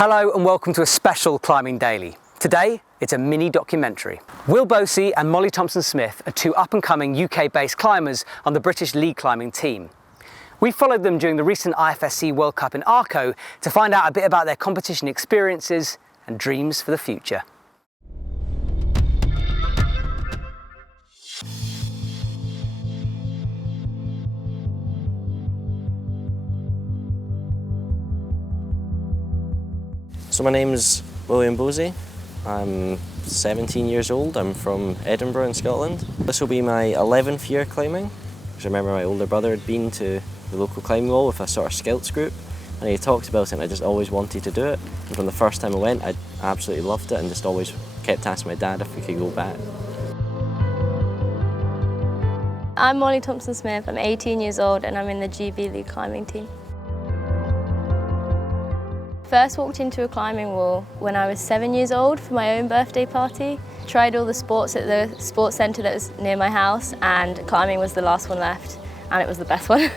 Hello and welcome to a special Climbing Daily. Today, it's a mini documentary. Bosi and Molly Thompson-Smith are two up-and-coming UK-based climbers on the British lead climbing team. We followed them during the recent IFSC World Cup in Arco to find out a bit about their competition experiences and dreams for the future. So my name's Bosi. I'm 17 years old. I'm from Edinburgh in Scotland. This will be my 11th year climbing. I remember my older brother had been to the local climbing wall with a sort of scouts group, and he talked about it and I just always wanted to do it. And from the first time I went, I absolutely loved it and just always kept asking my dad if we could go back. I'm Molly Thompson-Smith. I'm 18 years old and I'm in the GB lead climbing team. First walked into a climbing wall when I was 7 years old for my own birthday party. Tried all the sports at the sports centre that was near my house, and climbing was the last one left, and it was the best one.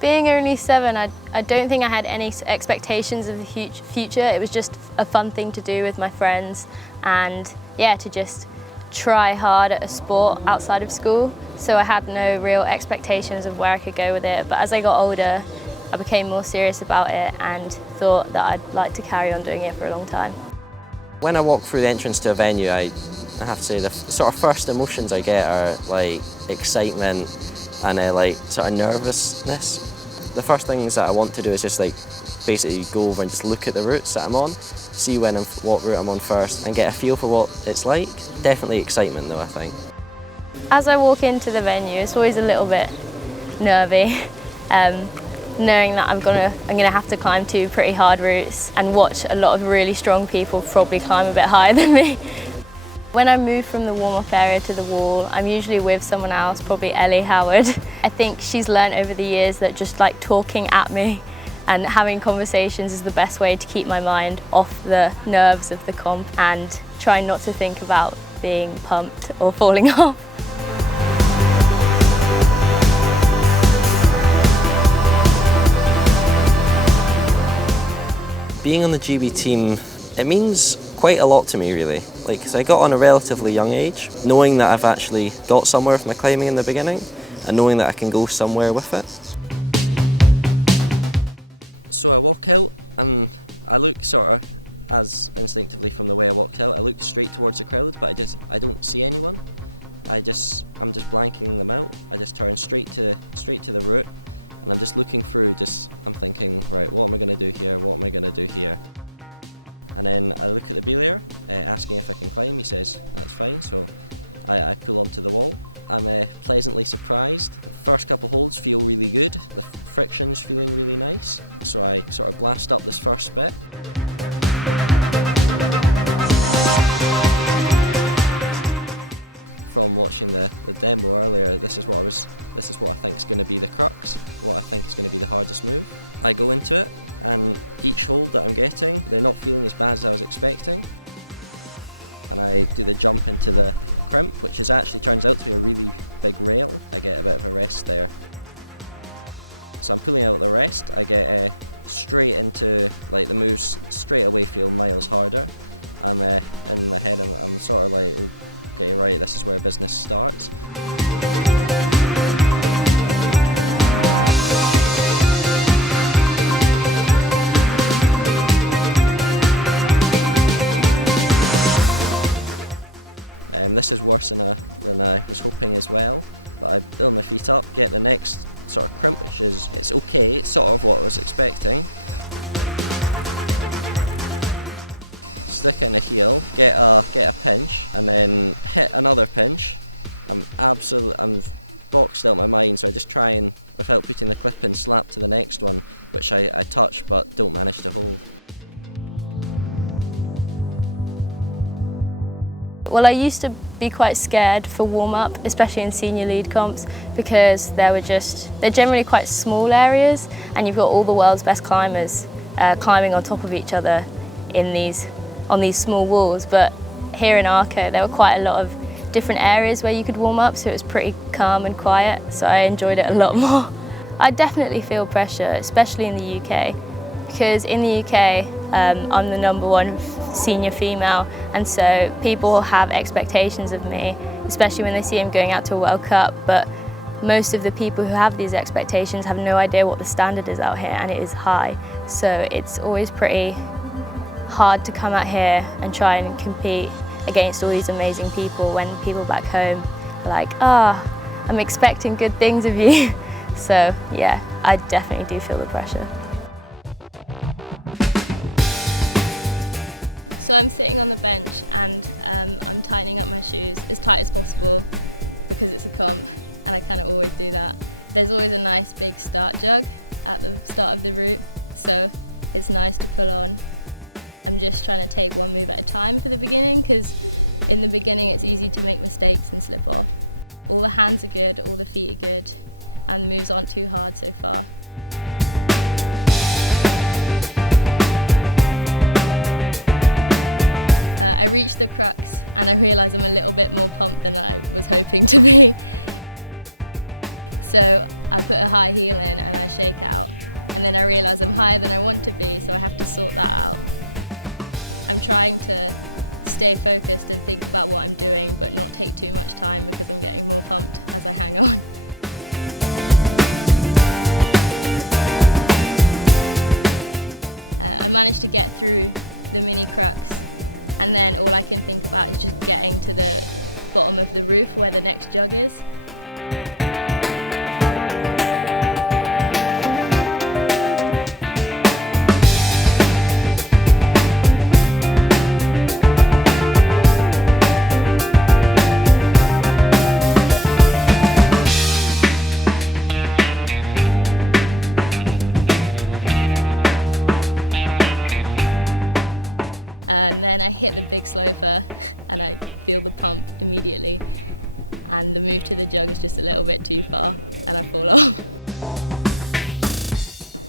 Being only 7, I don't think I had any expectations of the future. It was just a fun thing to do with my friends, and yeah, to just try hard at a sport outside of school. So I had no real expectations of where I could go with it, but as I got older, I became more serious about it and thought that I'd like to carry on doing it for a long time. When I walk through the entrance to a venue, I have to say the sort of first emotions I get are like excitement and like sort of nervousness. The first things that I want to do is just like basically go over and just look at the routes that I'm on, see what route I'm on first and get a feel for what it's like. Definitely excitement though, I think. As I walk into the venue, it's always a little bit nervy. Knowing that I'm gonna have to climb 2 pretty hard routes and watch a lot of really strong people probably climb a bit higher than me. When I move from the warm-up area to the wall, I'm usually with someone else, probably Ellie Howard. I think she's learned over the years that just like talking at me and having conversations is the best way to keep my mind off the nerves of the comp and try not to think about being pumped or falling off. Being on the GB team, it means quite a lot to me really. Like, 'cause I got on a relatively young age, knowing that I've actually got somewhere with my climbing in the beginning and knowing that I can go somewhere with it. So I walk out and I look sort of, as instinctively from the way I walked out, I look straight towards the crowd, but I don't see anyone. I'm just blanking them out. I just turn straight to the route. I'm just looking through, I'm thinking, right, what am I going to do here? What am I going to do here? And then I look at the wheeler, asking if I can climb. He says it's fine, so I pull up to the wall. I'm pleasantly surprised. The first couple holds feel really good. The friction's feeling really nice. So I sort of blast up this first bit. From watching the demo earlier, this is what I think is going to be the crux. What I think is going to be the hardest move. I go into it, and each hold that I'm getting, they're not feeling as bad as I was expecting. I do the jump into the rim, which is actually turns out to be a really big ramp. I get a bit of a rest there. So I'm coming out of the rest, I get straight into like the moves straight away feel minus harder. And sort of like, yeah, right, this is where business starts. So I just try and, without putting the clip and slant to the next one, which I touch but don't manage to hold. Well, I used to be quite scared for warm-up, especially in senior lead comps, because they're generally quite small areas and you've got all the world's best climbers climbing on top of each other on these small walls. But here in Arco, there were quite a lot of different areas where you could warm up, so it was pretty calm and quiet, so I enjoyed it a lot more. I definitely feel pressure, especially in the UK, because in the UK I'm the #1 senior female, and so people have expectations of me, especially when they see him going out to a World Cup. But most of the people who have these expectations have no idea what the standard is out here, and it is high. So it's always pretty hard to come out here and try and compete against all these amazing people when people back home are like, I'm expecting good things of you. So yeah, I definitely do feel the pressure. So I'm sitting on the bench and I'm tightening up my shoes as tight as possible because it's cold and I can't always do that. There's always a nice big start jug at the start of the route, so it's nice to pull on. I'm just trying to take one move at a time for the beginning, because in the beginning it's easy to make mistakes and slip off. All the hands are good, all the feet are good, and the moves aren't too hard so far. I reached the crux and I realised I'm a little bit more confident than I was hoping to be. So I put a high heel in and a shake out, and then I realised I'm higher than I want to be, so I have to sort that out. I'm trying to stay focused and think about what I'm doing, but not take too much time and getting more pumped as I hang on. I managed to get through the mini crux, and then all I can think about is just getting to the bottom of the roof where the next jug is. Then I hit a big sloper and I can feel the pump immediately, and the move to the jug's just a little bit too far and I fall off.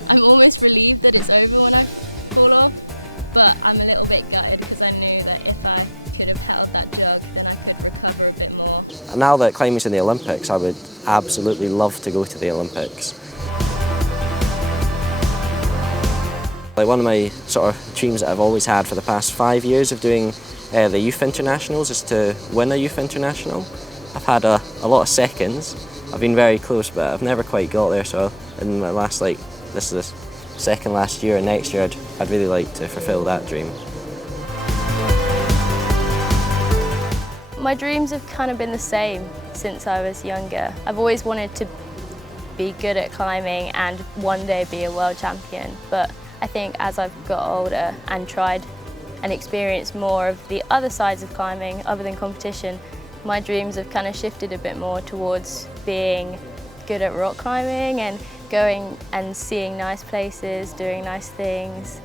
I'm almost relieved that it's over when I fall off, but I'm a little bit gutted because I knew that if I could have held that jug then I could recover a bit more. Now that climbing's in the Olympics, I would absolutely love to go to the Olympics. Like, one of my sort of dreams that I've always had for the past 5 years of doing the youth internationals is to win a youth international. I've had a lot of seconds. I've been very close, but I've never quite got there. So in my last, this is the second last year, and next year I'd really like to fulfil that dream. My dreams have kind of been the same since I was younger. I've always wanted to be good at climbing and one day be a world champion, but I think as I've got older and tried and experienced more of the other sides of climbing other than competition, my dreams have kind of shifted a bit more towards being good at rock climbing and going and seeing nice places, doing nice things,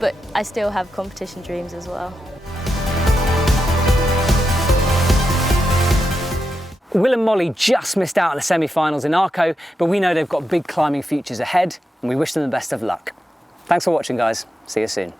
but I still have competition dreams as well. Will and Molly just missed out on the semi-finals in Arco, but we know they've got big climbing futures ahead and we wish them the best of luck. Thanks for watching, guys. See you soon.